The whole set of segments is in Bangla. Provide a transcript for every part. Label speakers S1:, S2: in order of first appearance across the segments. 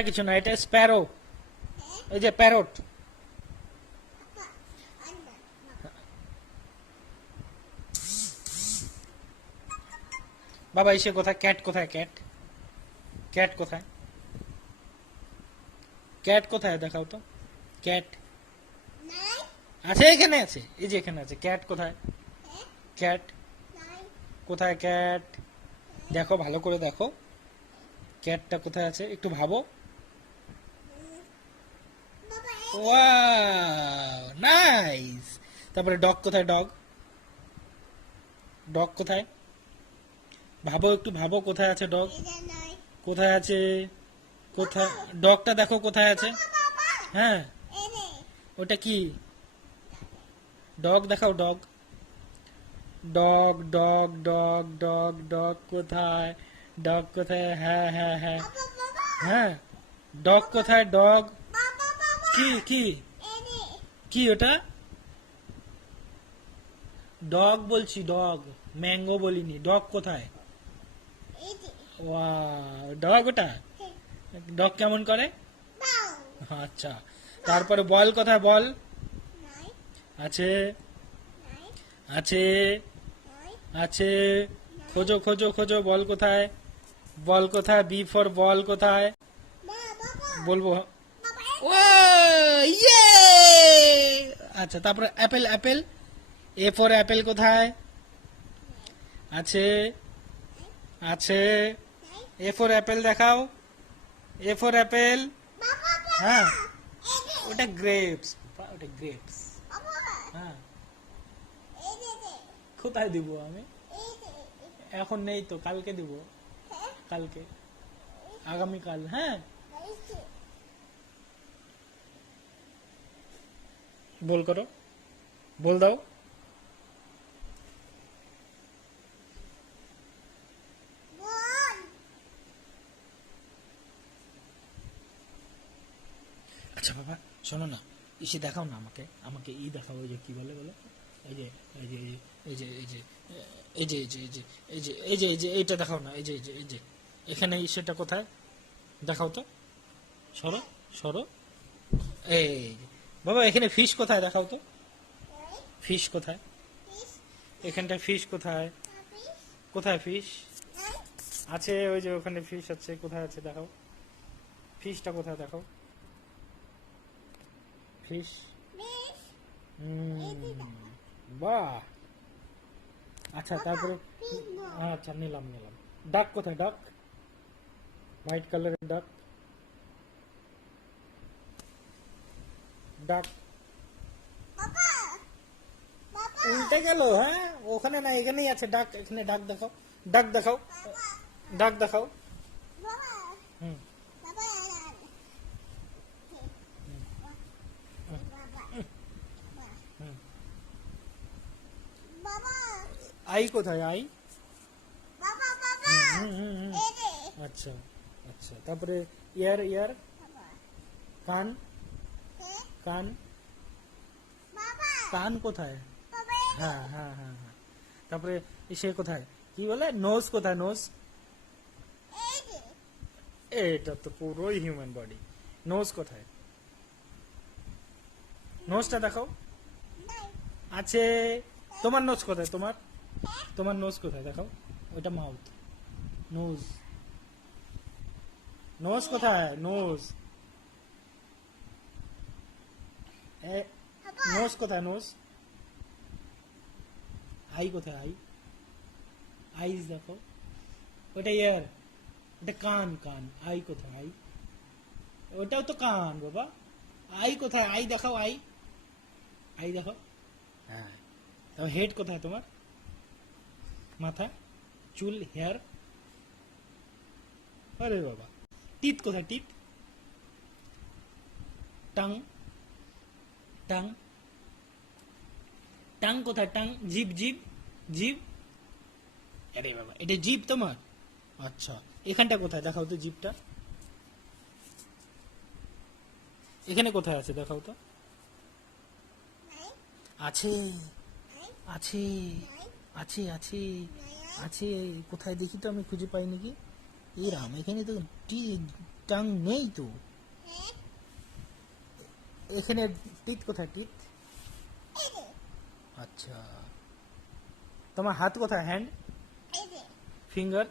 S1: ওটা কিছু না, এটা স্প্যারো এই যে প্যারট বাবা এসে কোথায়? ক্যাট কোথায়? ক্যাট ক্যাট কোথায়? ক্যাট কোথায়? দেখাও তো। ক্যাট আছে এখানে, আছে। এই যে এখানে আছে। ক্যাট কোথায়? ক্যাট কোথায় ক্যাট দেখো, ভালো করে দেখো। ক্যাটটা কোথায় আছে? একটু ভাবো। ওয়াও নাইস তারপরে ডগ কোথায় ডগ ডগ কোথায়? ভাবো একটু, ভাবো কোথায় আছে ডগ কোথায় আছে? কোথায়? ডগটা দেখো কোথায় আছে। হ্যাঁ। ওটা কি? ডগ দেখাও dog dog dog dog dog dog কোথায়? ডগ কোথায়? হ্যাঁ হ্যাঁ হ্যাঁ। হ্যাঁ। ডগ কোথায় ডগ কি কি? কি ওটা? ডগ বলছি, ডগ। ম্যাঙ্গো বলিনি। ডগ কোথায়? ডগ ওটা? ডগ কেমন করে? আচ্ছা তারপরে বল কোথায়, বল? আছে আছে আছে। খোঁজো খোঁজো খোঁজো, বল কোথায়? বল কোথায়? বি ফর বল কোথায়? বলব। ও ইয়ে আচ্ছা তারপরে apple apple. A for apple কোথায়? আছে। আছে। এ ফর অ্যাপেল দেখাও। A for apple. হ্যাঁ। ওটা গ্রেপস ওটা গ্রেপস হ্যাঁ। কোথায় দিব আমি? এখন নেই তো, কালকে দিব। কালকে। আগামীকাল হ্যাঁ। বল করো বল দাও আচ্ছা বাবা শোনো না ইসে দেখাও না আমাকে আমাকে ই দেখাও ওই যে কি বলে বলো এই যে এই যে এই যে এই যে এই যে এই যে এই যে এই যে এই যে এই যে এইটা দেখাও না এই যে এই যে এই যে এখানে ইসেটা কোথায় দেখাও তো সরো সরো এই যে। বাবা এখানে ফিশ কোথায় দেখাও তো? ফিশ কোথায়? এখানটা ফিশ কোথায়? কোথায় ফিশ আছে ওই যে ওখানে ফিশ আছে কোথায় আছে দেখাও? ফিশটা কোথায় দেখাও? ফিশ বাহ! আচ্ছা তারপরে আচ্ছা নিলাম নিলাম। ডাক কোথায়? ডাক হোয়াইট কালারের ডাক ডাক। উল্টে গেল হ্যাঁ? ওখানে না এখানেই আছে ডাক এখানে ডাক দেখাও ডাক দেখাও ডাক দেখাও। হুম। হুম। আই কোথায়? আই? হুম, হুম, হুম। আচ্ছা আচ্ছা। তারপরে ইয়ার ইয়ার। কান কান? কান কোথায়? হ্যাঁ হ্যাঁ হ্যাঁ হ্যাঁ। তারপরে সে কোথায়? কি বলে? নোজ কোথায়? নোজ? এটা তো পুরোই হিউম্যান বডি নোজ কোথায়? নোজটা দেখাও। আছে। তোমার নোজ কোথায়? তোমার? তোমার নোজ কোথায়? দেখাও। ওইটা মাউথ। নোজ। নোজ কোথায়? নোজ। নোজ কোথায় নোজ আই কোথায় আই আইস দেখো ওটা ইয়ার ওটা কান কান আই কোথায় আই ওটাও তো কান বাবা আই কোথায় আই দেখাও আই আই দেখো হ্যাঁ হেড কোথায় তোমার মাথা চুল হেয়ার আরে বাবা টিথ কোথায় টিথ টাং টাং। টাং কোথায়? টাং জিভ জিভ জিভ আরে বাবা, এটা জিভ তোমার? আচ্ছা এখানটা কোথায়? দেখাও তো জিভটা এখানে কোথায় আছে? দেখাও তো। আছে আছে আছে আছে আছে। কোথায় দেখি তো আমি, খুঁজে পাই নাকি এই রাম, এখানে তো টি টাং নেই তো। এখানে টিথ কোথায় টিথ আচ্ছা। তোমার হাত কোথায় হ্যান্ড ফিঙ্গার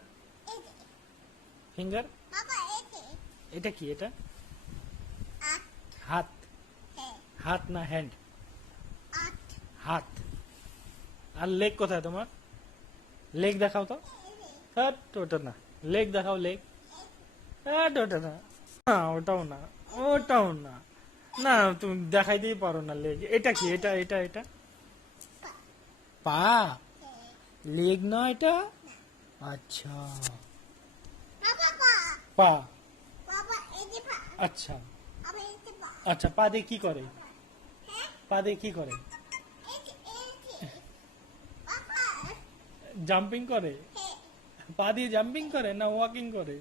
S1: ফিঙ্গার এটা কি এটা? হাত। হাত না হ্যান্ড হাত। আর লেগ কোথায় তোমার? লেগ দেখাও তো। হ্যাঁ ওটা না। লেগ দেখাও লেগ হ্যাঁ ওটা না, ওটাও না। ওটাও না। না, তুমি দেখাইতেই পারো না লেগ এটা কি? এটা এটা এটা? পা? লেগ না এটা? আচ্ছা।
S2: পা?
S1: আচ্ছা। আচ্ছা পা দিয়ে কি করে? পা দিয়ে কি করে? জাম্পিং করে? পা দিয়ে জাম্পিং করে না ওয়াকিং করে?